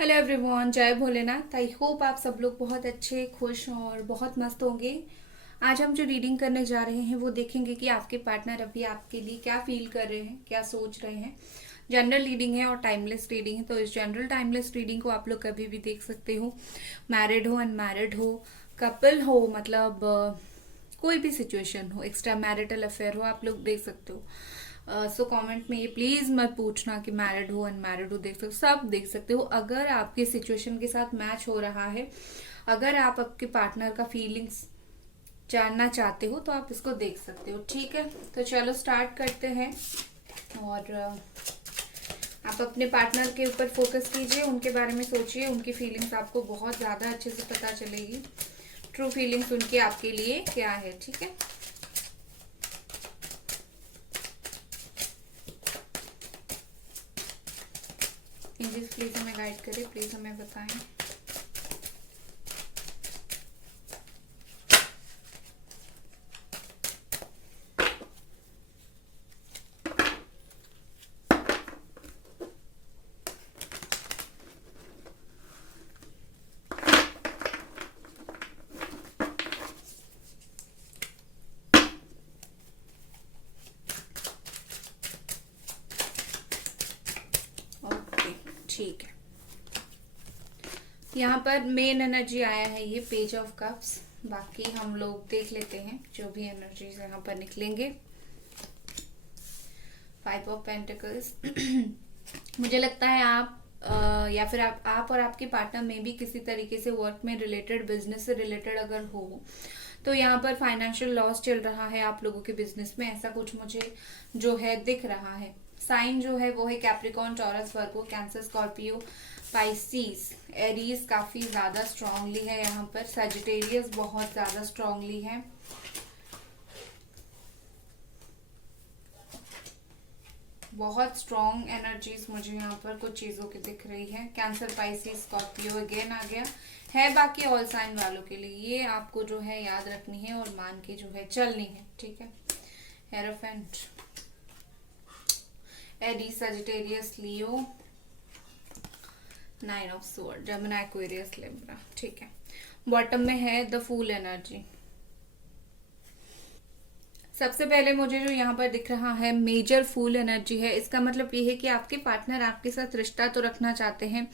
Hello everyone, जय Bholenath. I hope आप सब लोग बहुत अच्छे, खुश और बहुत मस्त होंगे। आज हम जो रीडिंग करने जा रहे हैं वो देखेंगे कि आपके पार्टनर अभी आपके लिए क्या फील कर रहे हैं, क्या सोच रहे हैं। जनरल रीडिंग है और टाइमलेस रीडिंग है, तो इस जनरल टाइमलेस रीडिंग को आप लोग कभी भी देख सकते हो। मैरिड हो, अनमैरिड हो, कपल हो, मतलब कोई भी सिचुएशन हो, एक्स्ट्रा मैरिटल अफेयर हो, आप लोग देख सकते हो। सो कमेंट में ये प्लीज मत पूछना कि मैरिड हो, अनमैरिड हो, देख सकते हो, सब देख सकते हो। अगर आपके सिचुएशन के साथ मैच हो रहा है, अगर आप आपके पार्टनर का फीलिंग्स जानना चाहते हो तो आप इसको देख सकते हो। ठीक है, तो चलो स्टार्ट करते हैं। और आप अपने पार्टनर के ऊपर फोकस कीजिए, उनके बारे में सोचिए, उनकी फीलिंग्स आपको बहुत ज़्यादा अच्छे से पता चलेगी। ट्रू फीलिंग्स उनकी आपके लिए क्या है। ठीक है, एंजल्स प्लीज हमें गाइड करें, प्लीज हमें बताएं। ओके, ठीक है। यहाँ पर मेन एनर्जी आया है ये पेज ऑफ कप्स। बाकी हम लोग देख लेते हैं जो भी एनर्जीज यहाँ पर निकलेंगे। Five of pentacles. मुझे लगता है आप या फिर आप और आपके पार्टनर में भी किसी तरीके से वर्क में रिलेटेड, बिजनेस से रिलेटेड अगर हो तो यहाँ पर फाइनेंशियल लॉस चल रहा है आप लोगों के बिजनेस में, ऐसा कुछ मुझे जो है दिख रहा है। साइन जो है वो है कैप्रिकॉन, टॉरस, वर्गो, कैंसर, स्कॉर्पियो, पाइसीस, एरीज काफी ज्यादा स्ट्रांगली है यहाँ पर। सजिटेरियस बहुत ज्यादा स्ट्रांगली है। बहुत स्ट्रॉन्ग एनर्जीज मुझे यहाँ पर कुछ चीजों की दिख रही है। कैंसर, पाइसिस, स्कॉर्पियो अगेन आ गया है। बाकी ऑल साइन वालों के लिए ये आपको जो है याद रखनी है और मान के जो है चलनी है। ठीक है, हेरोफेंट, एडी, Sagittarius, Leo, nine of sword, Gemini, Aquarius, Libra. ठीक है, बॉटम में है द फूल एनर्जी। सबसे पहले मुझे जो यहाँ पर दिख रहा है मेजर फूल एनर्जी है। इसका मतलब ये है कि आपके पार्टनर आपके साथ रिश्ता तो रखना चाहते हैं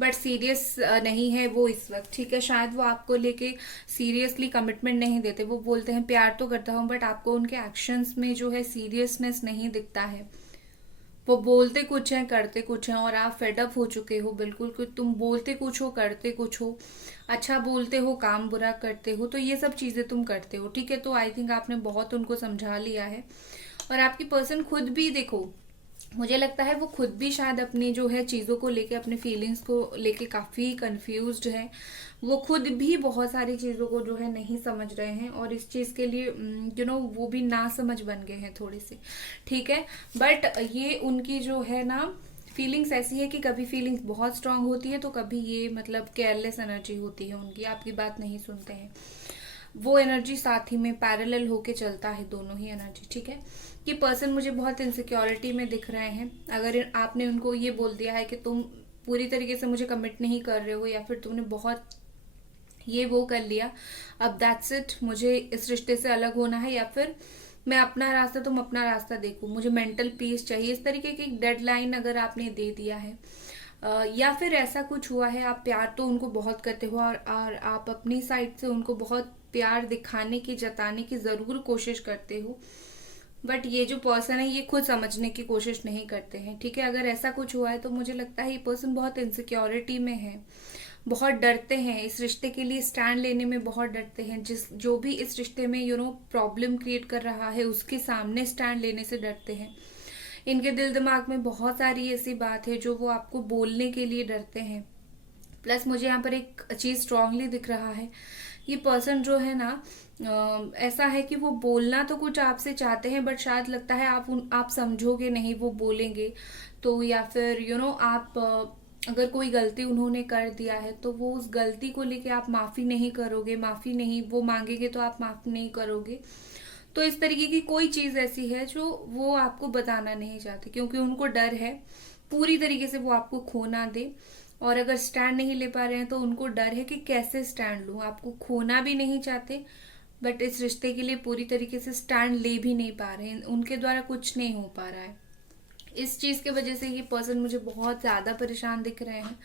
बट सीरियस नहीं है वो इस वक्त। ठीक है, शायद वो आपको लेके सीरियसली कमिटमेंट नहीं देते। वो बोलते हैं प्यार तो करता हूँ, बट आपको उनके एक्शंस में जो है सीरियसनेस नहीं दिखता है। वो बोलते कुछ है, करते कुछ है, और आप फेडअप हो चुके हो बिल्कुल कि तुम बोलते कुछ हो, करते कुछ हो। अच्छा बोलते हो, काम बुरा करते हो, तो ये सब चीजें तुम करते हो। ठीक है, तो आई थिंक आपने बहुत उनको समझा लिया है। और आपकी पर्सन खुद भी देखो, मुझे लगता है वो खुद भी शायद अपनी जो है चीज़ों को लेके, अपने फीलिंग्स को लेके काफ़ी कंफ्यूज्ड है। वो खुद भी बहुत सारी चीज़ों को जो है नहीं समझ रहे हैं और इस चीज़ के लिए वो भी ना समझ बन गए हैं थोड़ी सी। ठीक है, बट ये उनकी जो है ना फीलिंग्स ऐसी है कि कभी फीलिंग्स बहुत स्ट्रांग होती है तो कभी ये मतलब केयरलेस एनर्जी होती है उनकी, आपकी बात नहीं सुनते हैं। वो एनर्जी साथ ही में पैरेलल होके चलता है, दोनों ही एनर्जी। ठीक है, ये पर्सन मुझे बहुत इनसिक्योरिटी में दिख रहे हैं। अगर आपने उनको ये बोल दिया है कि तुम पूरी तरीके से मुझे कमिट नहीं कर रहे हो, या फिर तुमने बहुत ये वो कर लिया, अब दैट्स इट, मुझे इस रिश्ते से अलग होना है, या फिर मैं अपना रास्ता, तुम अपना रास्ता देखो, मुझे मेंटल पीस चाहिए, इस तरीके की डेडलाइन अगर आपने दे दिया है। या फिर ऐसा कुछ हुआ है, आप प्यार तो उनको बहुत करते हो और आप अपनी साइड से उनको बहुत प्यार दिखाने की, जताने की जरूर कोशिश करते हो, बट ये जो पर्सन है ये खुद समझने की कोशिश नहीं करते हैं। ठीक है, अगर ऐसा कुछ हुआ है तो मुझे लगता है ये पर्सन बहुत इनसिक्योरिटी में है, बहुत डरते हैं, इस रिश्ते के लिए स्टैंड लेने में बहुत डरते हैं। जिस जो भी इस रिश्ते में प्रॉब्लम क्रिएट कर रहा है उसके सामने स्टैंड लेने से डरते हैं। इनके दिल दिमाग में बहुत सारी ऐसी बात है जो वो आपको बोलने के लिए डरते हैं। प्लस मुझे यहाँ पर एक चीज स्ट्रांगली दिख रहा है, ये पर्सन जो है ना ऐसा है कि वो बोलना तो कुछ आपसे चाहते हैं बट शायद लगता है आप समझोगे नहीं, वो बोलेंगे तो, या फिर आप अगर कोई गलती उन्होंने कर दिया है तो वो उस गलती को लेके आप माफी नहीं करोगे, माफी नहीं वो मांगेंगे तो आप माफ नहीं करोगे। तो इस तरीके की कोई चीज ऐसी है जो वो आपको बताना नहीं चाहते, क्योंकि उनको डर है पूरी तरीके से वो आपको खो ना दे। और अगर स्टैंड नहीं ले पा रहे हैं तो उनको डर है कि कैसे स्टैंड लूं। आपको खोना भी नहीं चाहते, बट इस रिश्ते के लिए पूरी तरीके से स्टैंड ले भी नहीं पा रहे हैं, उनके द्वारा कुछ नहीं हो पा रहा है। इस चीज के वजह से ये पर्सन मुझे बहुत ज्यादा परेशान दिख रहे हैं।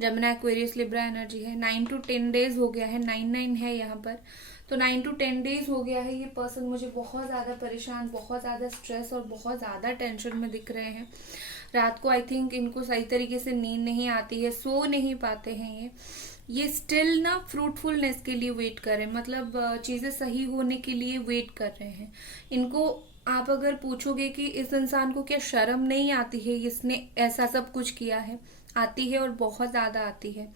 जमुना एक्वेरियस लिब्रा एनर्जी है, 9 to 10 days हो गया है, 9 है यहाँ पर, तो 9 to 10 days हो गया है। ये पर्सन मुझे बहुत ज्यादा परेशान, बहुत ज्यादा स्ट्रेस और बहुत ज्यादा टेंशन में दिख रहे हैं। रात को आई थिंक इनको सही तरीके से नींद नहीं आती है, सो नहीं पाते हैं ये स्टिल ना फ्रूटफुलनेस के लिए वेट कर रहे हैं, मतलब चीजें सही होने के लिए वेट कर रहे हैं। इनको आप अगर पूछोगे कि इस इंसान को क्या शर्म नहीं आती है, इसने ऐसा सब कुछ किया है, आती है और बहुत ज्यादा आती है।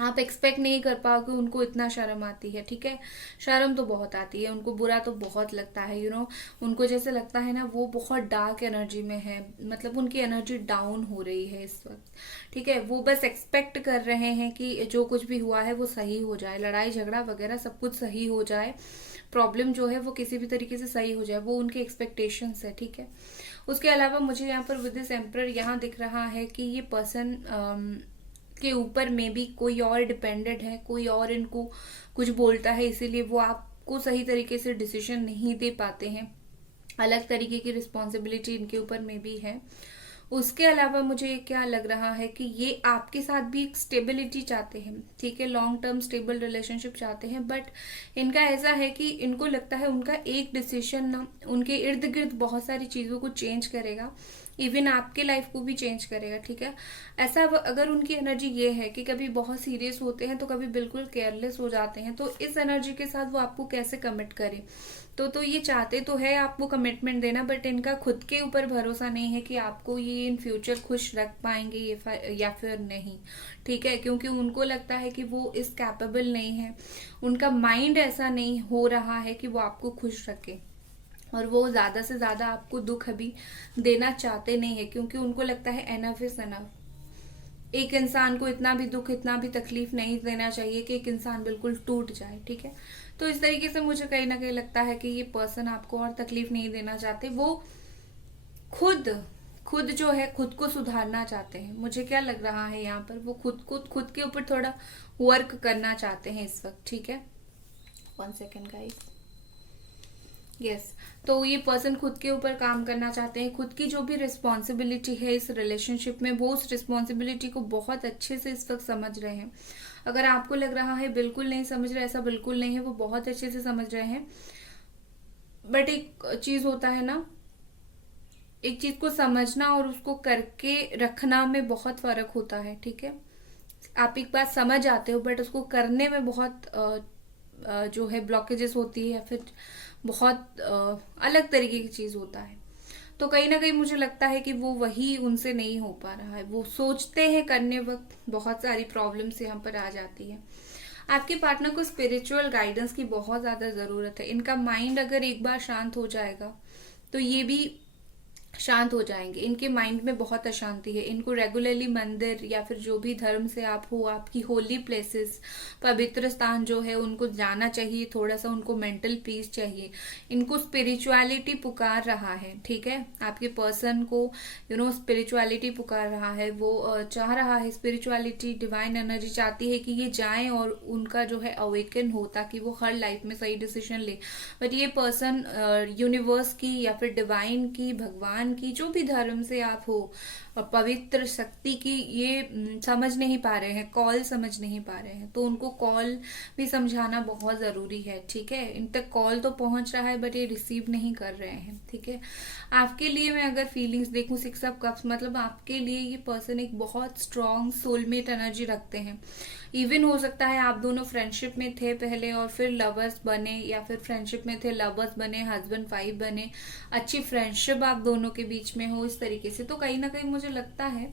आप एक्सपेक्ट नहीं कर पाओगे उनको इतना शर्म आती है, ठीक है। शर्म तो बहुत आती है उनको, बुरा तो बहुत लगता है, यू नो उनको जैसे लगता है ना वो बहुत डार्क एनर्जी में है, मतलब उनकी एनर्जी डाउन हो रही है इस वक्त, ठीक है। वो बस एक्सपेक्ट कर रहे हैं कि जो कुछ भी हुआ है वो सही हो जाए, लड़ाई झगड़ा वगैरह सब कुछ सही हो जाए, प्रॉब्लम जो है वो किसी भी तरीके से सही हो जाए, वो उनके एक्सपेक्टेशंस है, ठीक है। उसके अलावा मुझे यहाँ पर विद दिस एम्परर यहाँ दिख रहा है कि ये पर्सन के ऊपर में भी कोई और डिपेंडेंट है, कोई और इनको कुछ बोलता है, इसीलिए वो आपको सही तरीके से डिसीजन नहीं दे पाते हैं। अलग तरीके की रिस्पॉन्सिबिलिटी इनके ऊपर में भी है। उसके अलावा मुझे क्या लग रहा है कि ये आपके साथ भी एक स्टेबिलिटी चाहते हैं, ठीक है, लॉन्ग टर्म स्टेबल रिलेशनशिप चाहते हैं, बट इनका ऐसा है कि इनको लगता है उनका एक डिसीजन ना उनके इर्द गिर्द बहुत सारी चीजों को चेंज करेगा, इवन आपके लाइफ को भी चेंज करेगा, ठीक है। ऐसा अगर उनकी एनर्जी ये है कि कभी बहुत सीरियस होते हैं तो कभी बिल्कुल केयरलेस हो जाते हैं, तो इस एनर्जी के साथ वो आपको कैसे कमिट करें। तो ये चाहते तो है आपको कमिटमेंट देना, बट इनका खुद के ऊपर भरोसा नहीं है कि आपको ये इन फ्यूचर खुश रख पाएंगे या फिर नहीं, ठीक है, क्योंकि उनको लगता है कि वो इस कैपेबल नहीं है, उनका माइंड ऐसा नहीं हो रहा है कि वो आपको खुश रखे, और वो ज्यादा से ज्यादा आपको दुख अभी देना चाहते नहीं है, क्योंकि उनको लगता है एनफ इज एनफ। एक इंसान को इतना भी दुख, इतना भी तकलीफ नहीं देना चाहिए कि एक इंसान बिल्कुल टूट जाए, ठीक है। तो इस तरीके से मुझे कहीं ना कहीं लगता है कि ये पर्सन आपको और तकलीफ नहीं देना चाहते, वो खुद जो है खुद को सुधारना चाहते हैं। मुझे क्या लग रहा है यहाँ पर, वो खुद के ऊपर थोड़ा वर्क करना चाहते हैं इस वक्त, ठीक है। 1 second गाइस। यस, तो ये पर्सन खुद के ऊपर काम करना चाहते हैं, खुद की जो भी रिस्पॉन्सिबिलिटी है इस रिलेशनशिप में, वो उस रिस्पॉन्सिबिलिटी को बहुत अच्छे से इस वक्त समझ रहे हैं। अगर आपको लग रहा है बिल्कुल नहीं समझ रहे, ऐसा बिल्कुल नहीं है, वो बहुत अच्छे से समझ रहे हैं। बट एक चीज होता है ना, एक चीज को समझना और उसको करके रखना में बहुत फर्क होता है, ठीक है। आप एक बात समझ आते हो, बट उसको करने में बहुत जो है ब्लॉकेजेस होती है, या फिर बहुत अलग तरीके की चीज होता है। तो कहीं ना कहीं मुझे लगता है कि वो वही उनसे नहीं हो पा रहा है। वो सोचते हैं करने वक्त बहुत सारी प्रॉब्लम्स यहाँ पर आ जाती है। आपके पार्टनर को स्पिरिचुअल गाइडेंस की बहुत ज्यादा जरूरत है। इनका माइंड अगर एक बार शांत हो जाएगा तो ये भी शांत हो जाएंगे। इनके माइंड में बहुत अशांति है। इनको रेगुलरली मंदिर या फिर जो भी धर्म से आप हो, आपकी होली प्लेसेस, पवित्र स्थान जो है उनको जाना चाहिए। थोड़ा सा उनको मेंटल पीस चाहिए। इनको स्पिरिचुअलिटी पुकार रहा है, ठीक है। आपके पर्सन को स्पिरिचुअलिटी पुकार रहा है। वो चाह रहा है स्पिरिचुअलिटी, डिवाइन एनर्जी चाहती है कि ये जाएं और उनका जो है अवेकन हो, ताकि वो हर लाइफ में सही डिसीजन ले। बट ये पर्सन यूनिवर्स की या फिर डिवाइन की, भगवान की, जो भी धर्म से आप हो, पवित्र शक्ति की ये समझ नहीं पा रहे हैं, कॉल समझ नहीं पा रहे हैं। तो उनको कॉल भी समझाना बहुत जरूरी है, ठीक है। इन तक कॉल तो पहुंच रहा है बट ये रिसीव नहीं कर रहे हैं, ठीक है। आपके लिए मैं अगर फीलिंग्स देखूं 6 ऑफ कप्स, मतलब आपके लिए ये पर्सन एक बहुत स्ट्रॉन्ग सोलमेट एनर्जी रखते हैं। इवन हो सकता है आप दोनों फ्रेंडशिप में थे पहले और फिर लवर्स बने, या फिर फ्रेंडशिप में थे लवर्स बने, हस्बैंड वाइफ बने, अच्छी फ्रेंडशिप आप दोनों के बीच में हो, इस तरीके से। तो कहीं ना कहीं मुझे लगता है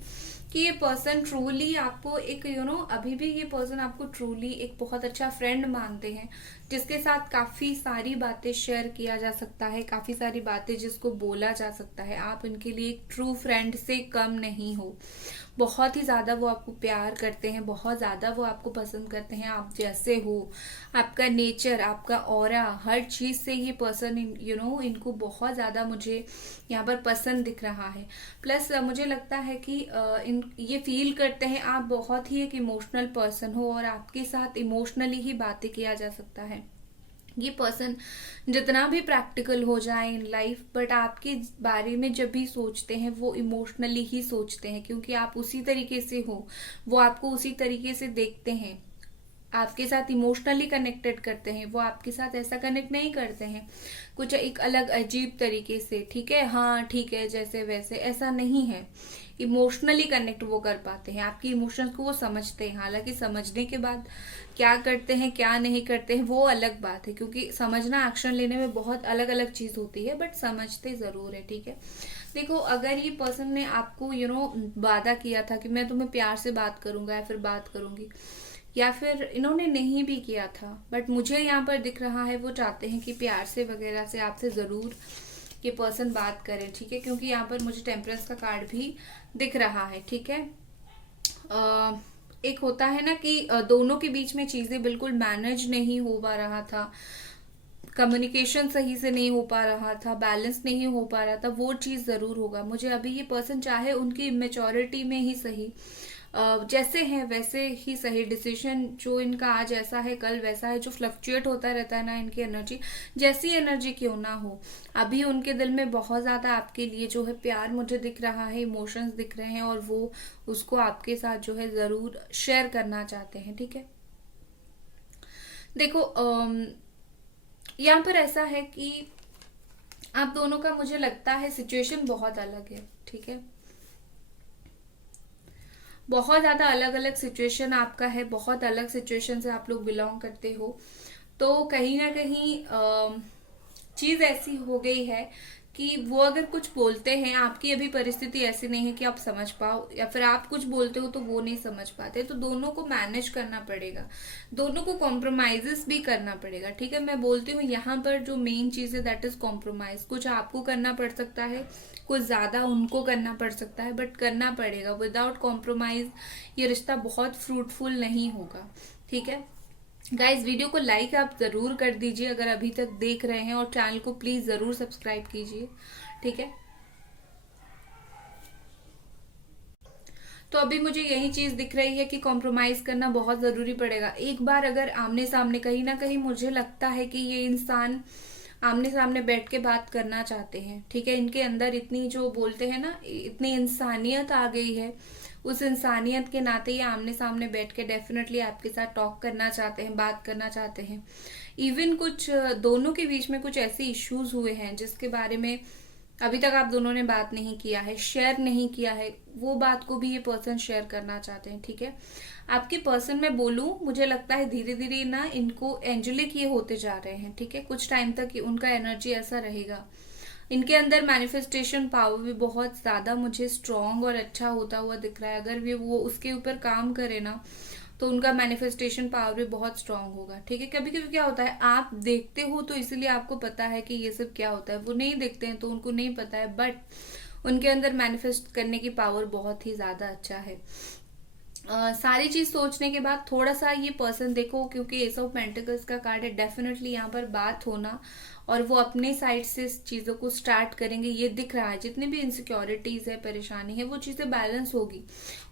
कि ये पर्सन ट्रूली आपको एक अभी भी ये पर्सन आपको ट्रूली एक बहुत अच्छा फ्रेंड मानते हैं, जिसके साथ काफी सारी बातें शेयर किया जा सकता है, काफी सारी बातें जिसको बोला जा सकता है। आप इनके लिए एक ट्रू फ्रेंड से कम नहीं हो। बहुत ही ज्यादा वो आपको प्यार करते हैं, बहुत ज्यादा वो आपको पसंद करते हैं, आप जैसे हो, आपका नेचर, आपका ऑरा, हर चीज से ये पर्सन इनको बहुत ज्यादा मुझे यहाँ पर पसंद दिख रहा है। प्लस मुझे लगता है कि ये फील करते हैं आप बहुत ही एक इमोशनल पर्सन हो और आपके साथ इमोशनली ही बातें किया जा सकता है। ये पर्सन जितना भी प्रैक्टिकल हो जाए इन लाइफ, बट आपके बारे में जब भी सोचते हैं वो इमोशनली ही सोचते हैं, क्योंकि आप उसी तरीके से हो, वो आपको उसी तरीके से देखते हैं, आपके साथ इमोशनली कनेक्टेड करते हैं। वो आपके साथ ऐसा कनेक्ट नहीं करते हैं कुछ एक अलग अजीब तरीके से, ठीक है, हाँ ठीक है जैसे वैसे, ऐसा नहीं है। इमोशनली कनेक्ट वो कर पाते हैं, आपकी इमोशंस को वो समझते हैं। हालांकि समझने के बाद क्या करते हैं क्या नहीं करते हैं वो अलग बात है, क्योंकि समझना एक्शन लेने में बहुत अलग अलग चीज होती है, बट समझते जरूर है, ठीक है। देखो, अगर ये पर्सन ने आपको वादा किया था कि मैं तुम्हें प्यार से बात करूंगा या फिर बात करूंगी, या फिर इन्होंने नहीं भी किया था, बट मुझे यहाँ पर दिख रहा है वो चाहते हैं कि प्यार से वगैरह से आपसे जरूर ये पर्सन बात करे, ठीक है, क्योंकि यहाँ पर मुझे टेम्परेंस का कार्ड भी दिख रहा है, ठीक है। एक होता है ना कि दोनों के बीच में चीजें बिल्कुल मैनेज नहीं हो पा रहा था, कम्युनिकेशन सही से नहीं हो पा रहा था, बैलेंस नहीं हो पा रहा था, वो चीज जरूर होगा। मुझे अभी ये पर्सन चाहे उनकी इमेच्योरिटी में ही सही, जैसे हैं वैसे ही सही, डिसीजन जो इनका आज ऐसा है कल वैसा है, जो फ्लक्चुएट होता रहता है ना इनकी एनर्जी, जैसी एनर्जी क्यों ना हो, अभी उनके दिल में बहुत ज्यादा आपके लिए जो है प्यार मुझे दिख रहा है, इमोशंस दिख रहे हैं, और वो उसको आपके साथ जो है जरूर शेयर करना चाहते हैं, ठीक है। देखो, यहाँ पर ऐसा है कि आप दोनों का मुझे लगता है सिचुएशन बहुत अलग है, ठीक है, बहुत ज्यादा अलग अलग सिचुएशन आपका है, बहुत अलग सिचुएशन से आप लोग बिलोंग करते हो। तो कहीं ना कहीं चीज ऐसी हो गई है कि वो अगर कुछ बोलते हैं, आपकी अभी परिस्थिति ऐसी नहीं है कि आप समझ पाओ, या फिर आप कुछ बोलते हो तो वो नहीं समझ पाते, तो दोनों को मैनेज करना पड़ेगा, दोनों को कॉम्प्रोमाइजेस भी करना पड़ेगा, ठीक है। मैं बोलती हूँ यहाँ पर जो मेन चीज है दैट इज कॉम्प्रोमाइज। कुछ आपको करना पड़ सकता है, कुछ ज्यादा उनको करना पड़ सकता है, बट करना पड़ेगा। विदाउट कॉम्प्रोमाइज ये रिश्ता बहुत फ्रूटफुल नहीं होगा, ठीक है। गाइज, वीडियो को लाइक आप जरूर कर दीजिए अगर अभी तक देख रहे हैं, और चैनल को प्लीज जरूर सब्सक्राइब कीजिए, ठीक है। तो अभी मुझे यही चीज दिख रही है कि कॉम्प्रोमाइज करना बहुत जरूरी पड़ेगा। एक बार अगर आमने सामने, कहीं ना कहीं मुझे लगता है कि ये इंसान आमने सामने बैठ के बात करना चाहते हैं, ठीक है। इनके अंदर इतनी जो बोलते हैं ना, इतनी इंसानियत आ गई है, उस इंसानियत के नाते ये आमने सामने बैठ के डेफिनेटली आपके साथ टॉक करना चाहते हैं, बात करना चाहते हैं। इवन कुछ दोनों के बीच में कुछ ऐसे इश्यूज हुए हैं जिसके बारे में अभी तक आप दोनों ने बात नहीं किया है, शेयर नहीं किया है, वो बात को भी ये पर्सन शेयर करना चाहते हैं, ठीक है। आपके पर्सन में बोलूं, मुझे लगता है धीरे धीरे ना इनको एंजेलिक ये होते जा रहे हैं, ठीक है। कुछ टाइम तक उनका एनर्जी ऐसा रहेगा। इनके अंदर मैनिफेस्टेशन पावर भी बहुत ज्यादा मुझे स्ट्रांग और अच्छा होता हुआ दिख रहा है। अगर वो उसके ऊपर काम करे ना तो उनका मैनिफेस्टेशन पावर भी बहुत स्ट्रांग होगा, ठीक है। कभी कभी क्या होता है, आप देखते हो तो इसलिए आपको पता है कि ये सब क्या होता है, वो नहीं देखते हैं तो उनको नहीं पता है, बट उनके अंदर मैनिफेस्ट करने की पावर बहुत ही ज्यादा अच्छा है। सारी चीज सोचने के बाद थोड़ा सा ये पर्सन देखो, क्योंकि एस ऑफ पेंटिकल्स का कार्ड है, डेफिनेटली यहाँ पर बात होना और वो अपने साइड से इस चीजों को स्टार्ट करेंगे, ये दिख रहा है। जितनी भी इनसिक्योरिटीज है, परेशानी है, वो चीजें बैलेंस होगी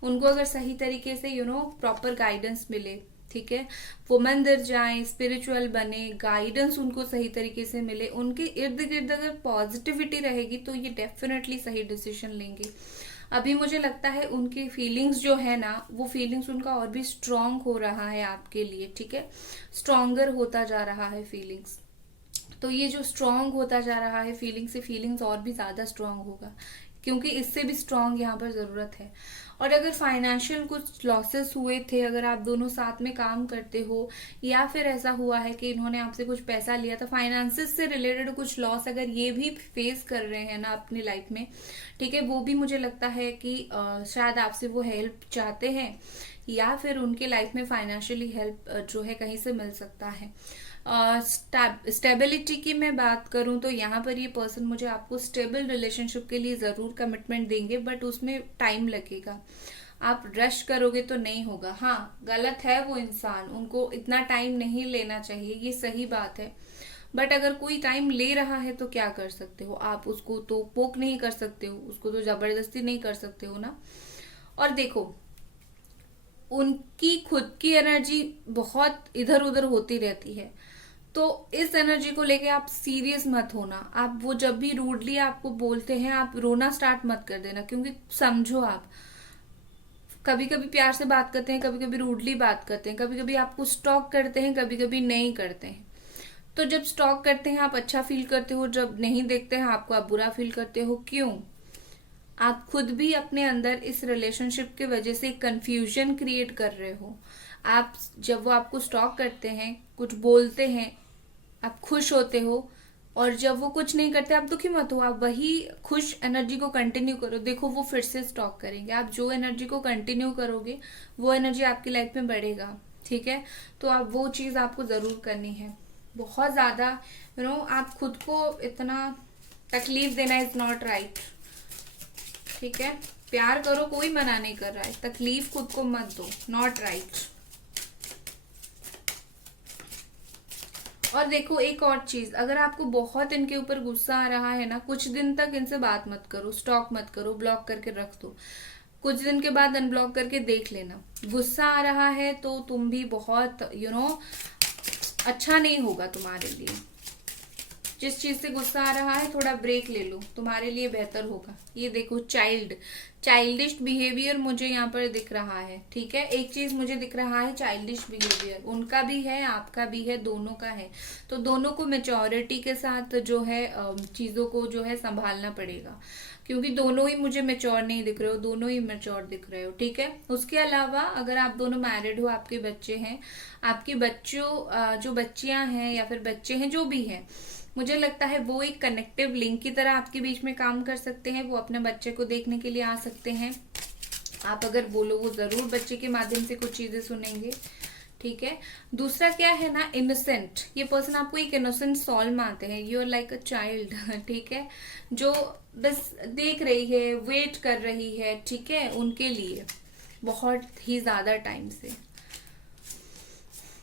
उनको अगर सही तरीके से प्रॉपर गाइडेंस मिले, ठीक है। वो मंदिर जाएं, स्पिरिचुअल बने, गाइडेंस उनको सही तरीके से मिले, उनके इर्द गिर्द अगर पॉजिटिविटी रहेगी तो ये डेफिनेटली सही डिसीजन लेंगे। अभी मुझे लगता है उनकी फीलिंग्स जो है ना, वो फीलिंग्स उनका और भी स्ट्रांग हो रहा है आपके लिए, ठीक है। स्ट्रांगर होता जा रहा है फीलिंग्स, तो ये जो स्ट्रांग होता जा रहा है फीलिंग से, फीलिंग्स और भी ज्यादा स्ट्रांग होगा, क्योंकि इससे भी स्ट्रांग यहाँ पर जरूरत है। और अगर फाइनेंशियल कुछ लॉसेस हुए थे, अगर आप दोनों साथ में काम करते हो, या फिर ऐसा हुआ है कि इन्होंने आपसे कुछ पैसा लिया था, फाइनेंसेस से रिलेटेड कुछ लॉस अगर ये भी फेस कर रहे हैं ना अपनी लाइफ में, ठीक है, वो भी मुझे लगता है कि शायद आपसे वो हेल्प चाहते हैं, या फिर उनके लाइफ में फाइनेंशियली हेल्प जो है कहीं से मिल सकता है। स्टेबिलिटी की मैं बात करूं तो यहाँ पर ये पर्सन मुझे आपको स्टेबल रिलेशनशिप के लिए ज़रूर कमिटमेंट देंगे, बट उसमें टाइम लगेगा। आप रश करोगे तो नहीं होगा। हाँ, गलत है वो इंसान, उनको इतना टाइम नहीं लेना चाहिए, ये सही बात है। बट अगर कोई टाइम ले रहा है तो क्या कर सकते हो आप, उसको तो पोक नहीं कर सकते हो, उसको तो जबरदस्ती नहीं कर सकते हो ना। और देखो, उनकी खुद की एनर्जी बहुत इधर उधर होती रहती है, तो इस एनर्जी को लेके आप सीरियस मत होना। आप वो जब भी रूडली आपको बोलते हैं, आप रोना स्टार्ट मत कर देना, क्योंकि समझो, आप कभी कभी प्यार से बात करते हैं, कभी कभी रूडली बात करते हैं, कभी कभी आपको स्टॉक करते हैं, कभी कभी नहीं करते हैं। तो जब स्टॉक करते हैं आप अच्छा फील करते हो, जब नहीं देखते हैं आपको आप बुरा फील करते हो। क्यों? आप खुद भी अपने अंदर इस रिलेशनशिप के वजह से कंफ्यूजन क्रिएट कर रहे हो। आप जब वो आपको स्टॉक करते हैं, कुछ बोलते हैं, आप खुश होते हो, और जब वो कुछ नहीं करते आप दुखी मत हो, आप वही खुश एनर्जी को कंटिन्यू करो। देखो, वो फिर से स्टॉक करेंगे। आप जो एनर्जी को कंटिन्यू करोगे वो एनर्जी आपकी लाइफ में बढ़ेगा, ठीक है। तो आप वो चीज़ आपको ज़रूर करनी है। बहुत ज़्यादा आप खुद को इतना तकलीफ देना इज नॉट राइट, ठीक है। प्यार करो, कोई मना नहीं कर रहा है, तकलीफ खुद को मत दो, नॉट राइट। और देखो, एक और चीज, अगर आपको बहुत इनके ऊपर गुस्सा आ रहा है ना, कुछ दिन तक इनसे बात मत करो, स्टॉक मत करो, ब्लॉक करके रख दो। कुछ दिन के बाद अनब्लॉक करके देख लेना। गुस्सा आ रहा है तो तुम भी बहुत अच्छा नहीं होगा तुम्हारे लिए। जिस चीज से गुस्सा आ रहा है थोड़ा ब्रेक ले लो, तुम्हारे लिए बेहतर होगा। ये देखो, चाइल्डिश बिहेवियर मुझे यहाँ पर दिख रहा है, ठीक है। एक चीज मुझे दिख रहा है, चाइल्डिश बिहेवियर उनका भी है, आपका भी है, दोनों का है। तो दोनों को मेच्योरिटी के साथ जो है चीजों को जो है संभालना पड़ेगा, क्योंकि दोनों ही मुझे मेच्योर नहीं दिख रहे हो, दोनों ही मेच्योर दिख रहे हो, ठीक है। उसके अलावा अगर आप दोनों मैरिड हो, आपके बच्चे हैं, आपके बच्चों जो बच्चियां हैं या फिर बच्चे हैं, जो भी हैं, मुझे लगता है वो एक कनेक्टिव लिंक की तरह आपके बीच में काम कर सकते हैं। वो अपने बच्चे को देखने के लिए आ सकते हैं। आप अगर बोलो, वो जरूर बच्चे के माध्यम से कुछ चीजें सुनेंगे, ठीक है। दूसरा क्या है ना, इनोसेंट। ये पर्सन आपको एक इनोसेंट सॉल मानते हैं, you are like a child, ठीक है, जो बस देख रही है, वेट कर रही है, ठीक है, उनके लिए बहुत ही ज्यादा टाइम से।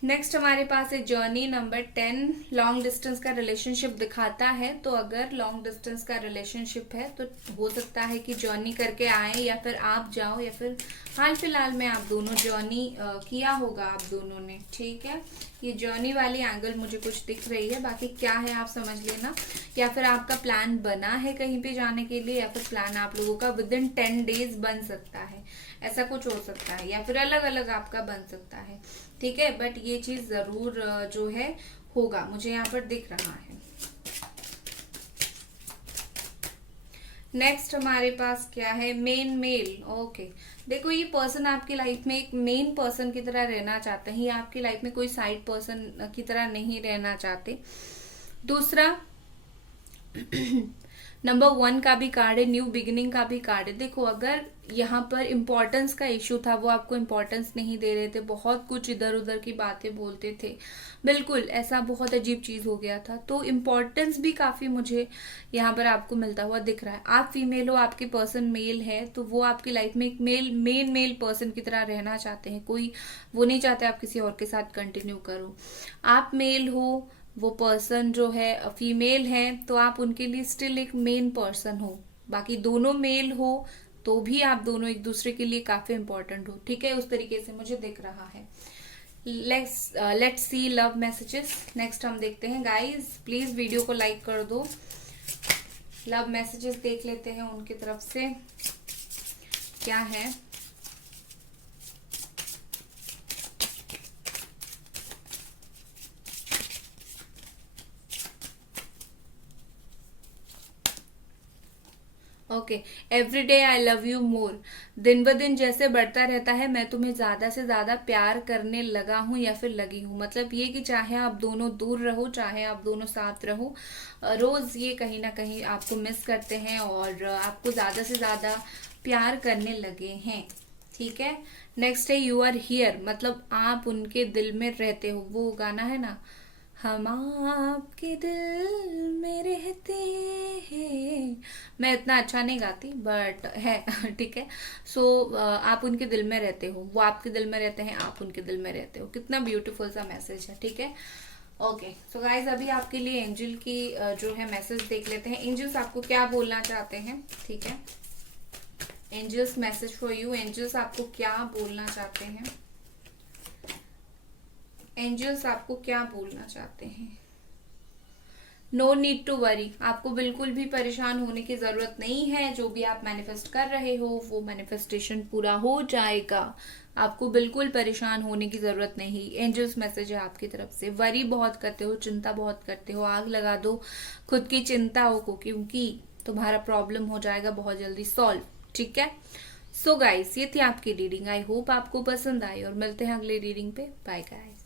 नेक्स्ट हमारे पास है जर्नी नंबर 10। लॉन्ग डिस्टेंस का रिलेशनशिप दिखाता है, तो अगर लॉन्ग डिस्टेंस का रिलेशनशिप है तो हो सकता है कि जर्नी करके आए, या फिर आप जाओ, या फिर हाल फिलहाल में आप दोनों जर्नी किया होगा आप दोनों ने, ठीक है। ये जर्नी वाली एंगल मुझे कुछ दिख रही है, बाकी क्या है आप समझ लेना। या फिर आपका प्लान बना है कहीं पे जाने के लिए, या फिर प्लान आप लोगों का विद इन 10 डेज बन सकता है, ऐसा कुछ हो सकता है, या फिर अलग अलग आपका बन सकता है, ठीक है। बट ये चीज जरूर जो है होगा, मुझे यहाँ पर दिख रहा है। नेक्स्ट हमारे पास क्या है, मेन मेल। ओके, देखो, ये पर्सन आपकी लाइफ में एक मेन पर्सन की तरह रहना चाहते हैं, ये आपकी लाइफ में कोई साइड पर्सन की तरह नहीं रहना चाहते। दूसरा, नंबर 1 का भी कार्ड है, न्यू बिगिनिंग का भी कार्ड है। देखो, अगर यहाँ पर इम्पोर्टेंस का इश्यू था, वो आपको इम्पोर्टेंस नहीं दे रहे थे, बहुत कुछ इधर उधर की बातें बोलते थे, बिल्कुल ऐसा बहुत अजीब चीज हो गया था, तो इम्पोर्टेंस भी काफी मुझे यहाँ पर आपको मिलता हुआ दिख रहा है। आप फीमेल हो, आपके पर्सन मेल है, तो वो आपकी लाइफ में एक मेन मेल पर्सन की तरह रहना चाहते हैं। कोई वो नहीं चाहते आप किसी और के साथ कंटिन्यू करो। आप मेल हो, वो पर्सन जो है फीमेल है, तो आप उनके लिए स्टिल एक मेन पर्सन हो। बाकी दोनों मेल हो तो भी आप दोनों एक दूसरे के लिए काफी इंपॉर्टेंट हो, ठीक है। उस तरीके से मुझे दिख रहा है। Let's see love messages. Next हम देखते हैं गाइज, प्लीज वीडियो को लाइक कर दो। लव मैसेजेस देख लेते हैं उनकी तरफ से क्या है। Okay, every day I love you more. दिन ब दिन जैसे बढ़ता रहता है, मैं तुम्हें ज्यादा से ज्यादा प्यार करने लगा हूं या फिर लगी हूं। मतलब ये कि चाहे आप दोनों दूर रहो, चाहे आप दोनों साथ रहो, रोज ये कहीं ना कहीं आपको मिस करते हैं और आपको ज्यादा से ज्यादा प्यार करने लगे हैं, ठीक है। नेक्स्ट है यू आर हियर, मतलब आप उनके दिल में रहते हो। वो गाना है ना, हम आपके दिल में रहते हैं। मैं इतना अच्छा नहीं गाती बट है ठीक है। सो आप उनके दिल में रहते हो, वो आपके दिल में रहते हैं, आप उनके दिल में रहते हो। कितना ब्यूटीफुल सा मैसेज है, ठीक है। ओके सो गाइज, अभी आपके लिए एंजल की जो है मैसेज देख लेते हैं। एंजल्स आपको क्या बोलना चाहते हैं, ठीक है। Angels message for you, angels आपको क्या बोलना चाहते हैं, एंजल्स आपको क्या बोलना चाहते हैं। नो नीड टू वरी, आपको बिल्कुल भी परेशान होने की जरूरत नहीं है। जो भी आप मैनिफेस्ट कर रहे हो वो मैनिफेस्टेशन पूरा हो जाएगा। आपको बिल्कुल परेशान होने की जरूरत नहीं। एंजल्स मैसेज है आपकी तरफ से। वरी बहुत करते हो, चिंता बहुत करते हो, आग लगा दो खुद की चिंताओं को, क्योंकि तुम्हारा प्रॉब्लम हो जाएगा बहुत जल्दी सॉल्व, ठीक है। सो गाइस, ये थी आपकी रीडिंग। आई होप आपको पसंद आई और मिलते हैं अगली रीडिंग पे। Bye guys.